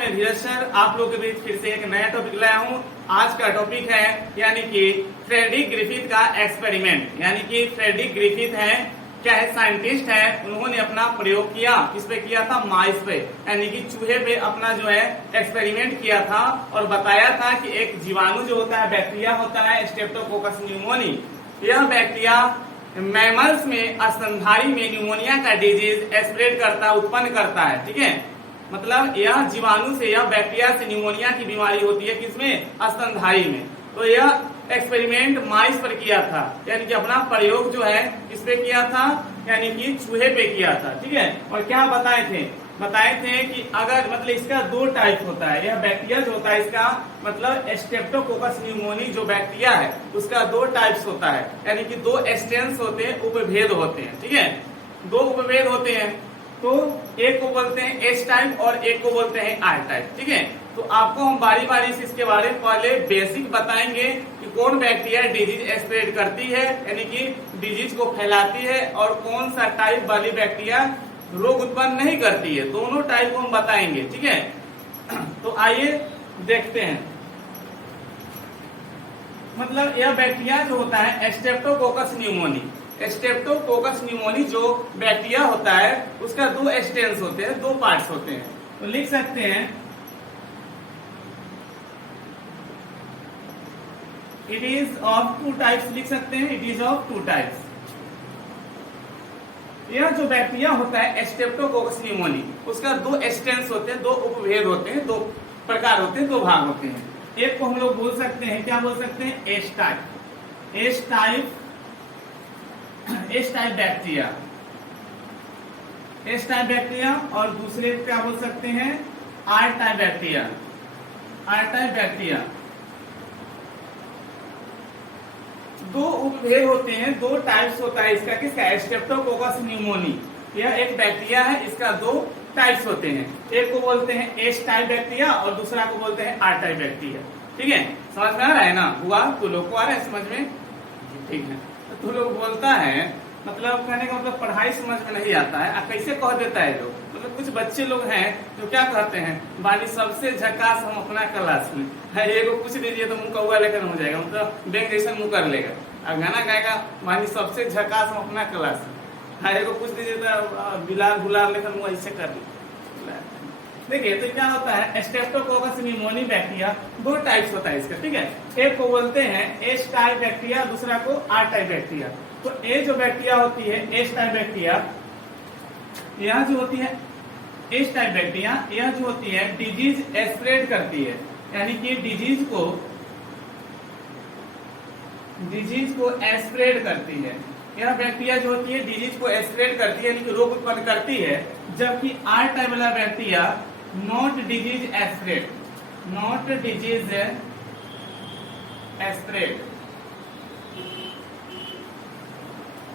मैं धीरज सर आप लोगों के बीच फिर से एक नया टॉपिक लाया हूँ। आज का टॉपिक है यानी कि फ्रेडरिक ग्रिफिथ का एक्सपेरिमेंट। यानी कि फ्रेडरिक ग्रिफिथ है, क्या है, साइंटिस्ट है। उन्होंने अपना प्रयोग किया, किस पे किया था, माइस पे, यानी कि चूहे पे अपना जो है एक्सपेरिमेंट किया था और बताया था कि एक जीवाणु जो होता है, बैक्टीरिया होता है स्ट्रेप्टोकोकस न्यूमोनी, यह बैक्टीरिया मैमल्स में, स्तनधारी में न्यूमोनिया का डिजीज स्प्रेड करता है, उत्पन्न करता है। ठीक है, मतलब यह जीवाणु से, यह बैक्टीरिया से न्यूमोनिया की बीमारी होती है, किसमें, स्तनधारी में। तो यह एक्सपेरिमेंट माइस पर किया था, यानी कि अपना प्रयोग जो है किस पे किया था, यानी कि चूहे पे किया था। ठीक है, और क्या बताए थे कि अगर मतलब इसका दो टाइप होता है, यह बैक्टीरिया जो होता है इसका मतलब स्ट्रेप्टोकोकस न्यूमोनी जो बैक्टीरिया है उसका दो टाइप्स होता है, यानी कि दो स्ट्रेन्स होते हैं, उपभेद होते हैं। ठीक है, दो उपभेद होते हैं, तो एक को बोलते हैं एस टाइप और एक को बोलते हैं आर टाइप। ठीक है, तो आपको हम बारी बारी से इसके बारे में पहले बेसिक बताएंगे कि कौन बैक्टीरिया डिजीज स्प्रेड करती है, यानी कि डिजीज को फैलाती है, और कौन सा टाइप वाली बैक्टीरिया रोग उत्पन्न नहीं करती है। दोनों टाइप को हम बताएंगे। ठीक है, तो आइए देखते हैं। मतलब यह बैक्टीरिया जो होता है स्ट्रेप्टोकोकस न्यूमोनी, स्ट्रेप्टोकोकस न्यूमोनी जो बैक्टीरिया होता है उसका दो स्ट्रेन्स होते हैं, दो पार्ट्स होते हैं। तो लिख सकते हैं it is of two types, लिख सकते हैं it is of two types. यह जो बैक्टीरिया होता है स्ट्रेप्टोकोकस न्यूमोनी, उसका दो स्ट्रेन्स होते हैं, दो उपभेद होते हैं, दो प्रकार होते हैं, दो भाग होते हैं। एक को हम लोग बोल सकते हैं, क्या बोल सकते हैं, S type, S type bacteria, S type bacteria, और दूसरे क्या बोल सकते हैं, R type bacteria, R type bacteria. दो उपभेद होते हैं, दो टाइप्स होता है इसका, किसका, स्ट्रेप्टोकोकस न्यूमोनी। यह एक बैक्टीरिया है, इसका दो टाइप्स होते हैं, एक को बोलते हैं एस टाइप बैक्टीरिया और दूसरा को बोलते हैं आर टाइप बैक्टीरिया। ठीक है, समझ में आ रहा है ना, हुआ तो लोग को आ रहा है समझ में। ठीक है, तो लोग बोलता है, मतलब कहने का मतलब पढ़ाई समझ में नहीं आता है, कैसे कह देता है लोग। मतलब कुछ बच्चे लोग हैं जो क्या कहते हैं, बानी सबसे झकास हम अपना क्लास में है, ये को पूछ दीजिए तो मुंह कौआ लेकर हो जाएगा, मतलब बैंक जैसा मुंह कर लेगा। अब गाना गाएगा, बानी सबसे झकास हम अपना क्लास में, ये को पूछ दीजिए तो बिलाल गुलाल लेकर मुंह ऐसे कर ले। देखिए तो क्या होता है, स्ट्रेप्टोकोकस न्यूमोनी बैक्टीरिया दो टाइप्स होता है इसका। ठीक है, एक को बोलते हैं एस टाइप बैक्टीरिया, दूसरा को आर टाइप बैक्टीरिया। तो ए जो बैक्टीरिया होती है एस टाइप बैक्टीरिया, यह जो होती है एस टाइप बैक्टीरिया, यह जो होती है डिजीज स्प्रेड करती है, यानी कि डिजीज को स्प्रेड करती है। यह बैक्टीरिया जो होती है डिजीज को स्प्रेड करती है, यानी कि रोग उत्पन्न करती है। जबकि आर टाइप वाला bacteria not disease spread, not disease spread.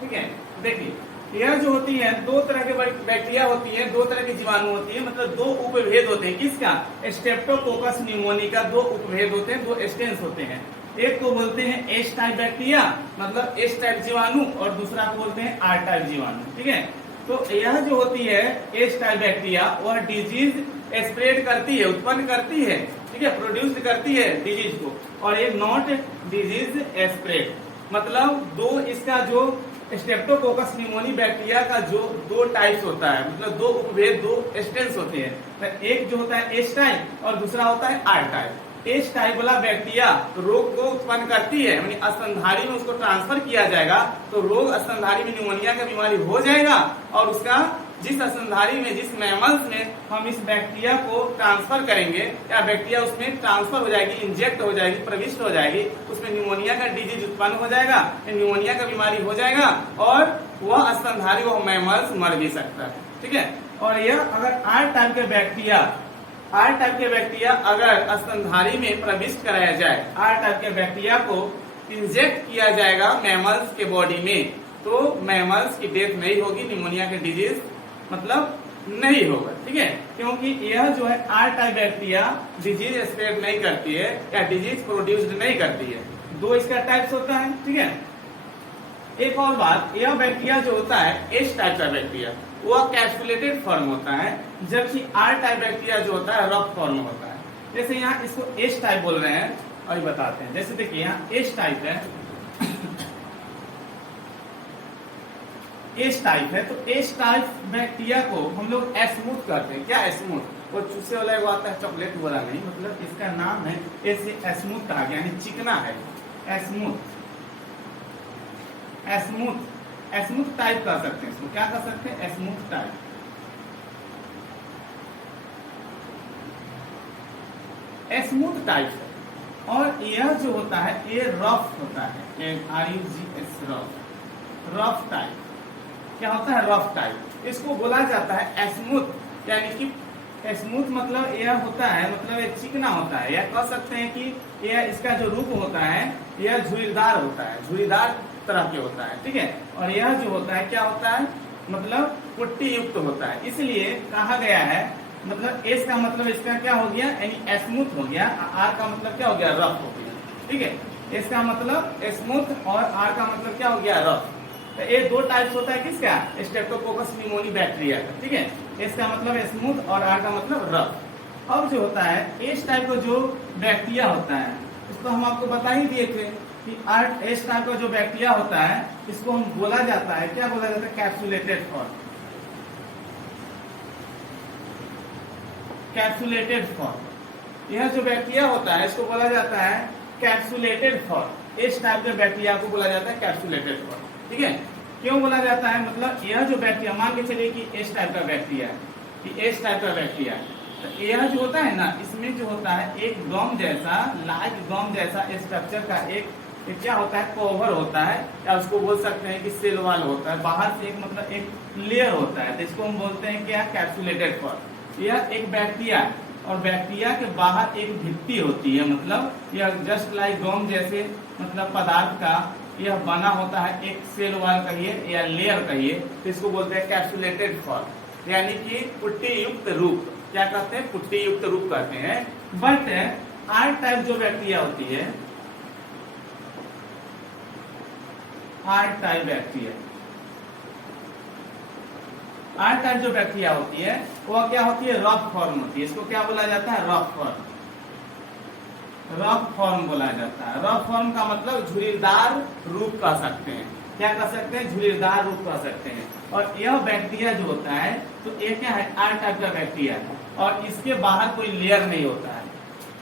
ठीक है, देखिए यह जो होती है दो तरह के बैक्टीरिया होती है, दो तरह के जीवाणु होती है, मतलब दो उपभेद होते हैं। किसका, स्ट्रेप्टोकोकस न्यूमोनी का दो उपभेद होते हैं, दो स्ट्रेन्स होते हैं। एक को बोलते हैं एस टाइप बैक्टीरिया, मतलब एस टाइप जीवाणु, और दूसरा को बोलते हैं आर टाइप जीवाणु। ठीक है, तो यह जो होती है एस टाइप बैक्टीरिया वह डिजीज स्प्रेड करती है, उत्पन्न करती है। ठीक है, प्रोड्यूस करती है डिजीज को, और ये नॉट डिजीज स्प्रेड, मतलब दो इसका जो स्ट्रेप्टोकोकस न्यूमोनी बैक्टीरिया का जो दो टाइप्स होता है, मतलब दो उपभेद, दो स्ट्रेन्स होते हैं। तो एक जो होता है एस टाइप और दूसरा होता है आर टाइप। एस टाइप वाला बैक्टीरिया रोग को उत्पन्न करती है, यानी स्तनधारी में उसको ट्रांसफर किया जाएगा तो रोग स्तनधारी में न्यूमोनिया का बीमारी हो जाएगा, और उसका जिस स्तनधारी में, जिस मैमल्स में हम इस बैक्टीरिया को ट्रांसफर करेंगे, या बैक्टीरिया उसमें ट्रांसफर हो जाएगी, इंजेक्ट हो जाएगी, प्रविष्ट हो जाएगी, उसमें न्यूमोनिया का डिजीज उत्पन्न हो जाएगा, न्यूमोनिया का बीमारी हो जाएगा, और वह स्तनधारी, वह मैमल्स मर भी सकता है। ठीक है, और यह अगर आर टाइप के बैक्टीरिया, आर टाइप के बैक्टीरिया अगर स्तनधारी में प्रविष्ट कराया जाए, आर टाइप के बैक्टीरिया को इंजेक्ट किया जाएगा मैमल्स के बॉडी में, तो मैमल्स की डेथ नहीं होगी, निमोनिया के डिजीज मतलब नहीं होगा। ठीक है, क्योंकि यह जो है R type bacteria disease spread नहीं करती है या डिजीज प्रोड्यूस्ड नहीं करती है, दो इसका टाइप्स होता है। ठीक है, एक और बात, यह बैक्टीरिया जो होता है एस टाइप का बैक्टीरिया, वह कैप्सुलेटेड फॉर्म होता है, जबकि आर टाइप बैक्टीरिया जो होता है रफ फॉर्म होता है। जैसे यहाँ इसको एच टाइप बोल रहे हैं, अभी बताते हैं। जैसे देखिए यहाँ एच टाइप है, एच टाइप है, तो एच टाइप बैक्टीरिया को हम लोग एस्मूथ करते हैं। क्या एस्मूथ? वो चूसे वाला एक आता है, चॉकलेट वाला नहीं, मतलब इसका नाम है ऐसे एस्मूथ कहा गया, यानी चिकना है। एस्मूथ, एस्मूथ, एस्मूथ टाइप कर सकते हैं इसको। क्या कर सकते हैं? एस्मूथ टाइप। एस्मूथ टाइप है। और यह जो होता है ये रफ होता है, RUGS, रफ, रफ टाइप। क्या होता है? Rough type. इसको बोला जाता है एस्मूथ, यानी कि एस्मूथ मतलब यह होता है, मतलब यह चिकना होता है, या कह सकते हैं कि यह इसका जो रूप होता है यह झुर्रीदार होता है, झुर्रीदार तरह के होता है, ठीक है। और यह जो होता है क्या होता है? मतलब पुट्टी युक्त होता है। इसलिए कहा गया है, मतलब एस का मतलब इसका क्या हो गया, यानी एस्मूथ हो गया। आर का मतलब क्या हो गया? रफ हो गया, ठीक है। एस का मतलब स्मूथ और आर का मतलब क्या हो गया? रफ। तो ये दो टाइप्स होता है किसका? स्ट्रेप्टोकोकस न्यूमोनी बैक्टीरिया का, ठीक है। एस का मतलब स्मूथ और आर का मतलब रफ। अब जो होता है एस टाइप का जो बैक्टीरिया होता है, उसको हम आपको बता ही दिए थे कि एस टाइप का जो बैक्टीरिया होता है इसको हम बोला जाता है, क्या बोला जाता है? Capsulated form. Capsulated form. यह जो बैक्टीरिया होता है इसको बोला जाता है कैप्सुलेटेड फॉर्म। इस टाइप के बैक्टीरिया को बोला जाता है कैप्सुलेटेड फॉर्म, ठीक है। क्यों बोला जाता है? मतलब यह जो बैक्टीरिया, मान के चलिए कि एस टाइप का बैक्टीरिया, कि एस टाइप का बैक्टीरिया, तो यह जो होता है ना, इसमें जो होता है एक गम जैसा, लाइक गम जैसा स्ट्रक्चर का एक क्या होता है? कवर होता है, या उसको बोल सकते हैं कि सेल वॉल होता है। बाहर से एक मतलब एक लेयर होता है, तो इसको हम बोलते हैं क्या? Capsulated form. यह एक बैक्टीरिया, और बैक्टीरिया के बाहर एक भित्ति होती है, मतलब यह जस्ट लाइक गम जैसे मतलब पदार्थ का यह बना होता है, एक सेल वॉल कहिए या लेयर कहिए, तो इसको बोलते हैं कैप्सुलेटेड फॉर्म, यानी कि पुट्टी युक्त रूप। क्या कहते हैं? पुट्टी युक्त रूप कहते हैं। बट आर टाइप जो बैक्टीरिया होती है, R type bacteria, R type जो बैक्टीरिया होती है वह क्या होती है? रफ फॉर्म होती है। इसको क्या बोला जाता है? Rough form. रफ फॉर्म बोला जाता है। रफ फॉर्म का मतलब झुर्रीदार रूप कह सकते हैं। क्या कह सकते हैं? झुर्रीदार रूप कह सकते हैं। और यह बैक्टीरिया जो होता है, तो ये क्या है? आर टाइप का बैक्टीरिया है, और इसके बाहर कोई लेयर नहीं होता है,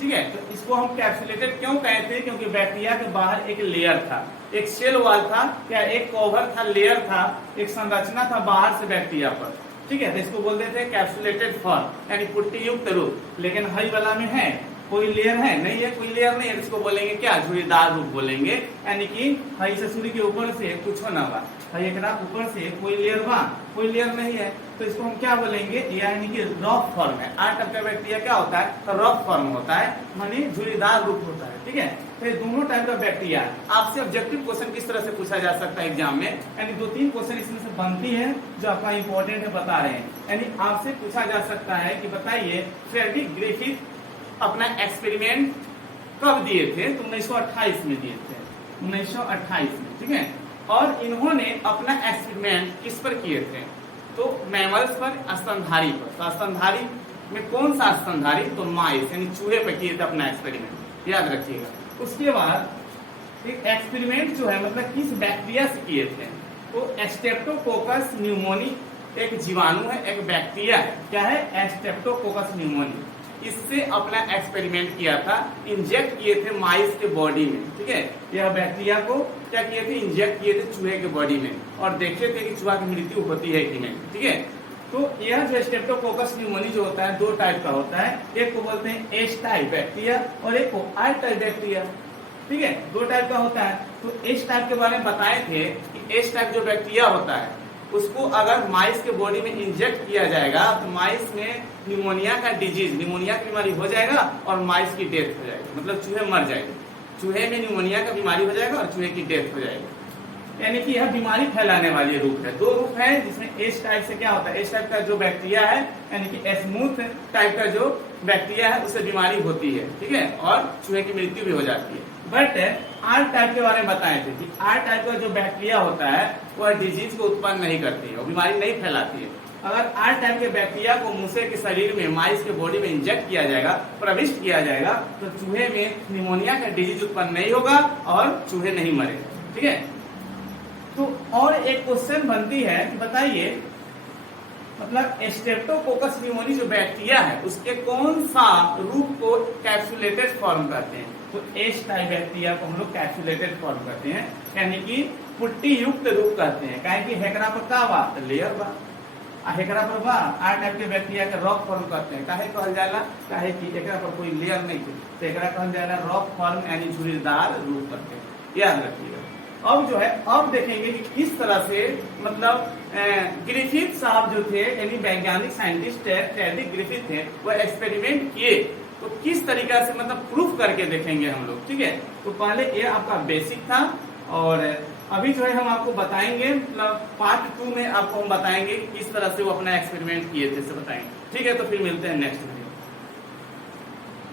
ठीक है। तो इसको हम कैप्सुलेटेड क्यों कहते हैं? क्योंकि बैक्टीरिया के बाहर एक लेयर था, एक सेल वॉल था, क्या एक कवर था, लेयर था, एक संरचना था बाहर से बैक्टीरिया पर, ठीक है। तो इसको बोलते थे कैप्सुलेटेड फॉर्म, यानी पुट्टी युक्त रूप। लेकिन हई वाला में है कोई लेयर है? नहीं है, कोई लेयर नहीं है। इसको बोलेंगे क्या? झुर्रीदार रूप बोलेंगे, यानी कि हई से सूर्य के ऊपर से कुछ ना बा, हई एक ऊपर से कोई लेयर बा, कोई लेयर नहीं है, तो इसको हम क्या बोलेंगे? यानी कि रफ फॉर्म है। आर टाइप का बैक्टीरिया क्या होता है? तो रफ फॉर्म होता है, मानी झुर्रीदार रूप होता है, ठीक है। तो ये दोनों टाइप का बैक्टीरिया आपसे ऑब्जेक्टिव क्वेश्चन किस तरह से पूछा जा सकता है एग्जाम में, यानी 2-3 क्वेश्चन इसमें से बनती है जो आपका इंपॉर्टेंट है, बता रहे हैं। यानी आपसे पूछा जा सकता है कि बताइए फ्रेडरिक ग्रिफिथ अपना एक्सपेरिमेंट कब दिए थे? तो 1928 में दिए थे, 1928 में, ठीक है। और इन्होंने अपना एक्सपेरिमेंट किस पर किए थे? तो मैमल्स पर, स्तनधारी पर। तो स्तनधारी में कौन सा स्तनधारी? तो माइस, यानी चूहे पर किए थे अपना एक्सपेरिमेंट, याद रखिएगा। उसके बाद एक एक्सपेरिमेंट जो है मतलब किस बैक्टीरिया से किए थे? तो स्ट्रेप्टोकोकस न्यूमोनी एक जीवाणु है, एक बैक्टीरिया है। क्या है? Streptococcus pneumoniae. इससे अपना एक्सपेरिमेंट किया था, इंजेक्ट किए थे माइस के बॉडी में, ठीक है। यह बैक्टीरिया को क्या किए थे? इंजेक्ट किए थे चूहे के बॉडी में, और देखे थे कि चूहा की मृत्यु होती है कि नहीं, ठीक है। तो यह जो स्ट्रेप्टोकोकस न्यूमोनी जो होता है 2 टाइप का होता है। एक को बोलते हैं एस टाइप बैक्टीरिया और एक को आर टाइप बैक्टीरिया, ठीक है। 2 टाइप का होता है। तो एस टाइप के बारे में बताए थे कि एस टाइप जो बैक्टीरिया होता है उसको अगर माइस के बॉडी में इंजेक्ट किया जाएगा तो माइस में निमोनिया का डिजीज, निमोनिया की बीमारी हो जाएगा और माइस की डेथ हो जाएगी, मतलब चूहे मर जाएंगे। चूहे में निमोनिया का बीमारी हो जाएगा और चूहे की डेथ हो जाएगी, यानी कि यह बीमारी फैलाने वाली रूप है। 2 रूप है जिसमें एस टाइप से क्या होता है? एस टाइप का जो बैक्टीरिया है, यानी कि स्मूथ टाइप का जो बैक्टीरिया है उससे बीमारी होती है, ठीक है, और चूहे की मृत्यु भी हो जाती है। बट आर टाइप के बारे में बताए थे कि आर टाइप का जो बैक्टीरिया होता है वह डिजीज को उत्पन्न नहीं करती है, वो बीमारी नहीं फैलाती है। अगर आर टाइप के बैक्टीरिया को मूसे के शरीर में, माइस के बॉडी में इंजेक्ट किया जाएगा, प्रविष्ट किया जाएगा, तो चूहे में निमोनिया का डिजीज उत्पन्न नहीं होगा और चूहे नहीं मरेगा। ठीक है। तो और एक क्वेश्चन बनती है कि बताइए, मतलब स्ट्रेप्टोकोकस निमोनी जो बैक्टीरिया है उसके कौन सा रूप को कैप्सुलेटेड फॉर्म करते हैं? तो एस टाइप बैक्टीरिया को हम लोग कैप्सुलेटेड फॉर्म करते हैं, यानी कि पुट्टी युक्त रूप करते हैं। काहे कि हेकरा पर का बा लेयर बा, हेकरा पर बा आर टाइप के बैक्टीरिया के रॉक फॉर्म करते हैं। काहे कहल जाला? काहे कि एकरा पर कोई लेयर नहीं थे, तो एकरा कहल जाला रॉक फॉर्म यानी झुर्रीदार रूप करते हैं। याद रखिएगा। अब जो है, अब देखेंगे कि किस तरह से मतलब ग्रिफिथ साहब जो थे, यानी वैज्ञानिक साइंटिस्ट फ्रेडरिक ग्रिफिथ थे, वो एक्सपेरिमेंट किए, तो किस तरीका से मतलब प्रूफ करके देखेंगे हम लोग। ठीक है। तो पहले ये आपका बेसिक था, और अभी जो है हम आपको बताएंगे, मतलब पार्ट 2 में आपको हम बताएंगे किस तरह से वो अपना एक्सपेरिमेंट किए थे, से बताएंगे। ठीक है। तो फिर मिलते हैं नेक्स्ट में।